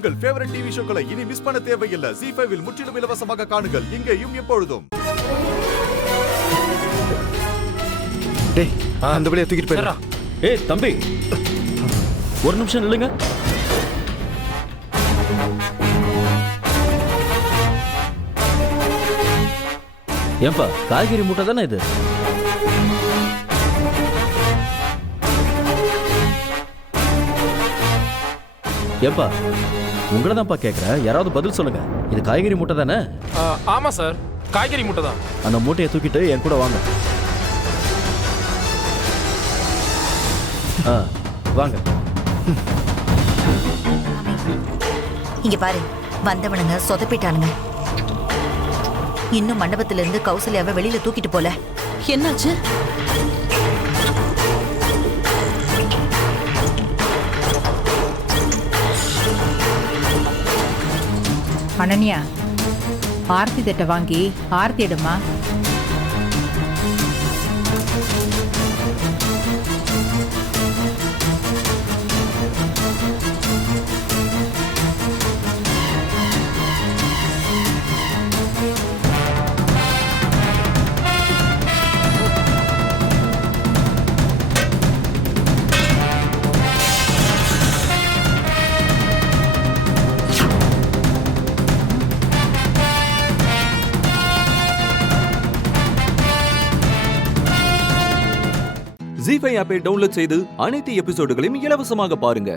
உங்கள் favourite TV ஷோக்களை இனி miss பண்ண தேவையில்லை. ZEE5 இல் முற்றிலும் இலவசமாக காணுங்கள். இங்கேயும் எப்பொழுதும். டேய், அந்த வழியா தூக்கிட்டு போயிடா. ஏய் தம்பி, ஒரு நிமிஷம் நில்லுங்க. ஏன்பா, காய்கறி மூட்டை தானே இது? ஏப்பா, உங்களை தான்ப்பா கேட்குறேன், யாராவது பதில் சொல்லுங்க. இது காய்கறி மூட்டை தானே? ஆமா சார், காய்கறி மூட்டை தான். அந்த மூட்டையை தூக்கிட்டு என் கூட வாங்க. வாங்க. இங்க பாரு, வந்தவனுங்க சொதப்பிட்டானுங்க. இன்னும் மண்டபத்துல இருந்து கௌசல்யாவை வெளியில தூக்கிட்டு போல. என்னாச்சு? அனன்யா, ஆர்த்தி தட்டை வாங்கி ஆர்த்தி எடுமா. ZEE5 ஆப்பை டவுன்லோட் செய்து அனைத்து எபிசோடுகளையும் இலவசமாக பாருங்க.